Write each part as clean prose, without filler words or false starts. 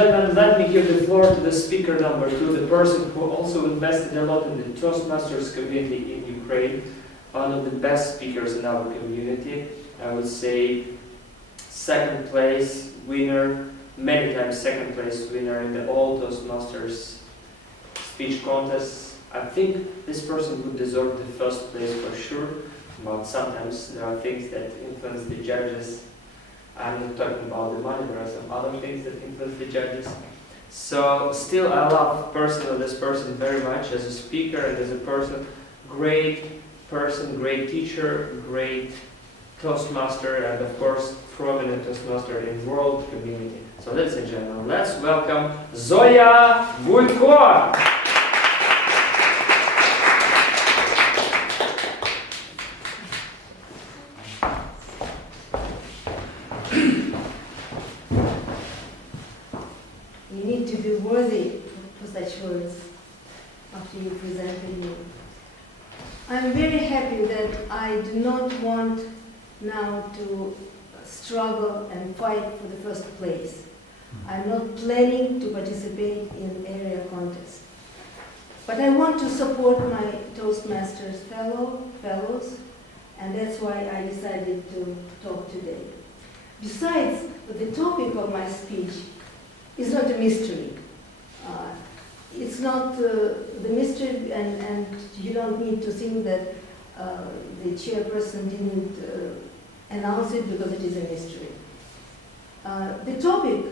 gentlemen, let me give the floor to the speaker number 2, the person who also invested a lot in the Toastmasters community in Ukraine, one of the best speakers in our community. I would say second place winner, many times second place winner in the all Toastmasters speech contests. I think this person would deserve the first place for sure, but sometimes there are things that influence the judges. I'm not talking about the money, there are some other things that influence the judges. So still I love personally this person very much as a speaker and as a person, great teacher, great Toastmaster, and of course prominent Toastmaster in world community. So ladies and gentlemen, let's welcome Zoya Gulko. You need to be worthy for such words after you presented me. I'm very happy that I do not want now to struggle and fight for the first place. I'm not planning to participate in area contests. But I want to support my Toastmasters fellows, and that's why I decided to talk today. Besides, the topic of my speech is not a mystery. It's not the mystery, and you don't need to think that the chairperson didn't announce it because it is a mystery. The topic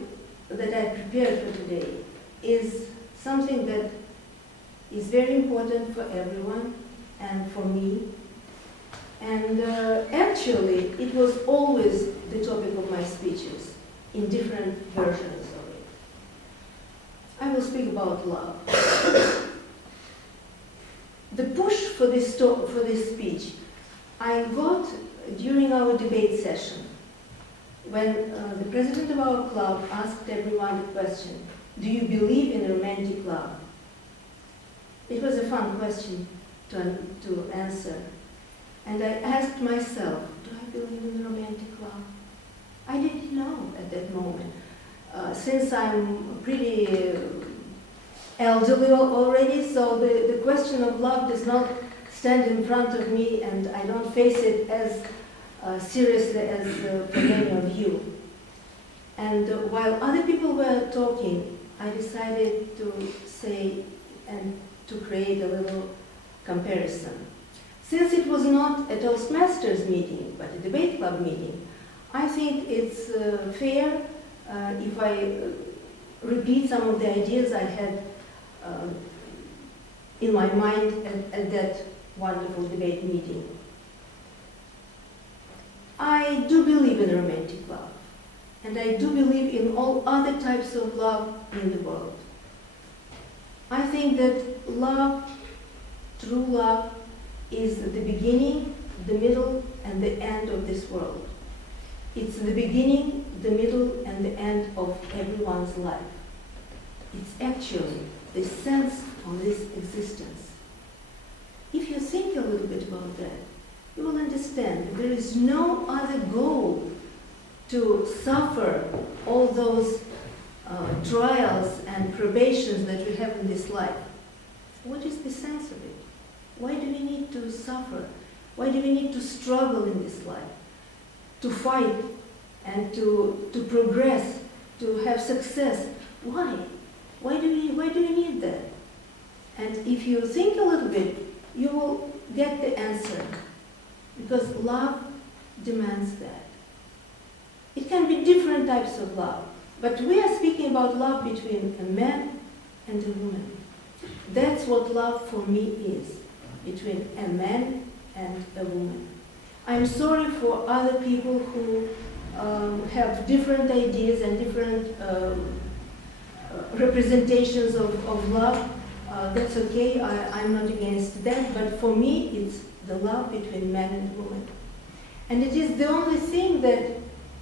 that I prepared for today is something that is very important for everyone and for me. And actually, it was always the topic of my speeches in different versions of it. I will speak about love. The push for this speech I got during our debate session, when the president of our club asked everyone the question, do you believe in romantic love? It was a fun question to answer. And I asked myself, do I believe in romantic love? I didn't know at that moment. Since I'm pretty elderly already, so the question of love does not stand in front of me, and I don't face it as seriously as for many of you. And while other people were talking, I decided to say and to create a little comparison. Since it was not a Toastmasters meeting, but a debate club meeting, I think it's fair if I repeat some of the ideas I had in my mind at that wonderful debate meeting. I do believe in romantic love, and I do believe in all other types of love in the world. I think that love, true love, is the beginning, the middle, and the end of this world. It's the beginning, the middle, and the end of everyone's life. It's actually the sense of this existence. If you think a little bit about that, you will understand that there is no other goal to suffer all those trials and probations that we have in this life. What is the sense of it? Why do we need to suffer? Why do we need to struggle in this life? To fight and to progress, to have success. Why? Why do we need that? And if you think a little bit, you will get the answer. Because love demands that. It can be different types of love. But we are speaking about love between a man and a woman. That's what love for me is, between a man and a woman. I'm sorry for other people who have different ideas and different representations of love. That's okay, I'm not against that, but for me it's the love between man and woman. And it is the only thing that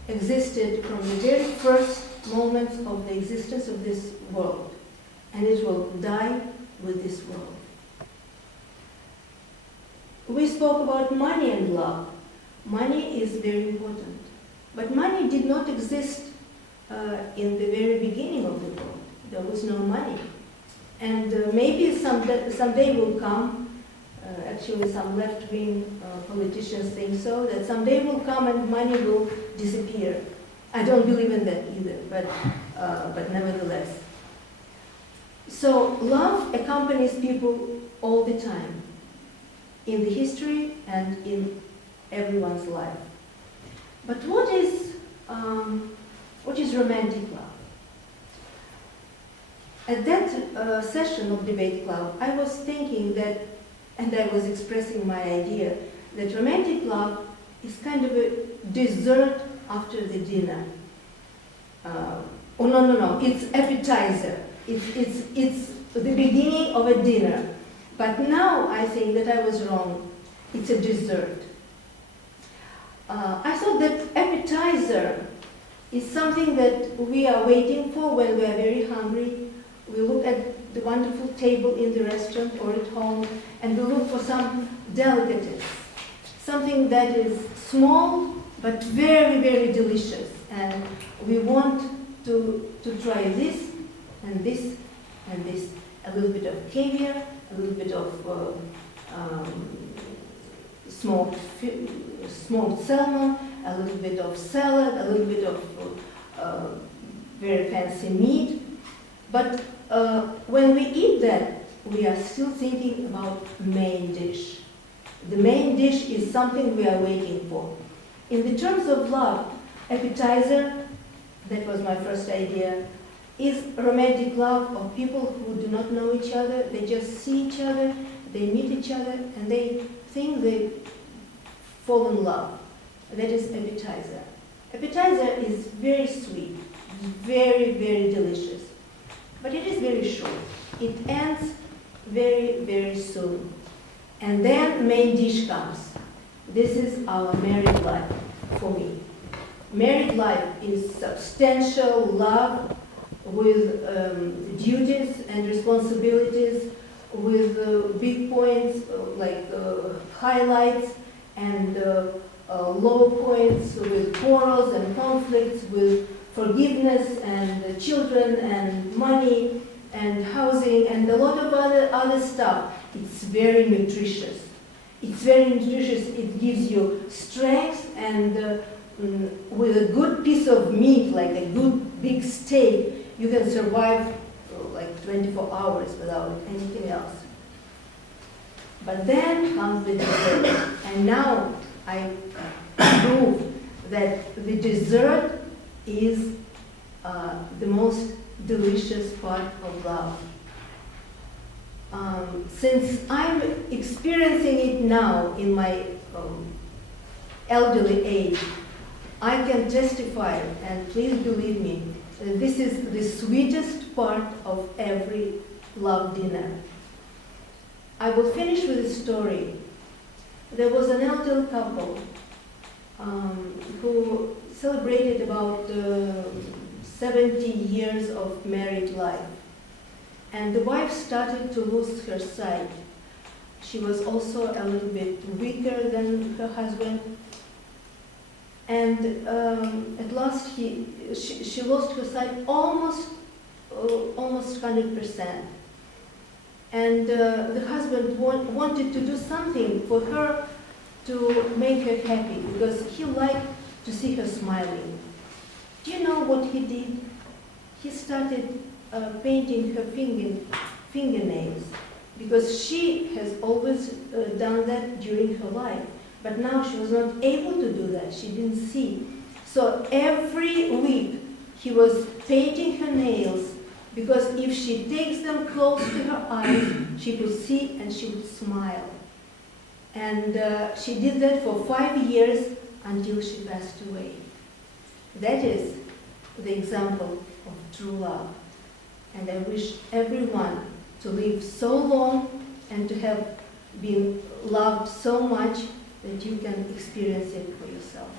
existed from the very first moments of the existence of this world. And it will die with this world. We spoke about money and love. Money is very important. But money did not exist in the very beginning of the world. maybe someday will come. Actually, some left-wing politicians think so, that someday will come and money will disappear. I don't believe in that either, but nevertheless. So love accompanies people all the time, in the history and in everyone's life. But what is romantic love? At that session of Debate Club, I was thinking that, and I was expressing my idea, that romantic love is kind of a dessert after the dinner. No, it's appetizer. It's the beginning of a dinner. But now I think that I was wrong. It's a dessert. I thought that appetizer is something that we are waiting for when we are very hungry. We look at the wonderful table in the restaurant or at home, and we look for some delicacies, something that is small but very, very delicious. And we want to try this and this and this. A little bit of caviar, a little bit of smoked salmon, a little bit of salad, a little bit of very fancy meat. But when we eat that, we are still thinking about main dish. The main dish is something we are waiting for. In the terms of love, appetizer, that was my first idea, is romantic love of people who do not know each other. They just see each other, they meet each other, and they think they fall in love. That is appetizer. Appetizer is very sweet, very, very delicious. But it is very short. It ends very, very soon. And then main dish comes. This is our married life for me. Married life is substantial love with duties and responsibilities, with big points like highlights and low points, with quarrels and conflicts, with forgiveness and children and money and housing and a lot of other stuff. It's very nutritious. It's very nutritious. It gives you strength, and with a good piece of meat, like a good big steak, you can survive like 24 hours without anything else. But then comes the dessert. And now I prove that the dessert is the most delicious part of love. Since I'm experiencing it now in my elderly age, I can testify, and please believe me, that this is the sweetest part of every love dinner. I will finish with a story. There was an elderly couple who celebrated about 70 years of married life. And the wife started to lose her sight. She was also a little bit weaker than her husband. And at last she lost her sight almost 100%. And the husband wanted to do something for her to make her happy, because he liked to see her smiling. Do you know what he did? He started painting her fingernails, because she has always done that during her life. But now she was not able to do that. She didn't see. So every week he was painting her nails, because if she takes them close to her eyes, she could see and she would smile. And she did that for 5 years until she passed away. That is the example of true love. And I wish everyone to live so long and to have been loved so much that you can experience it for yourself.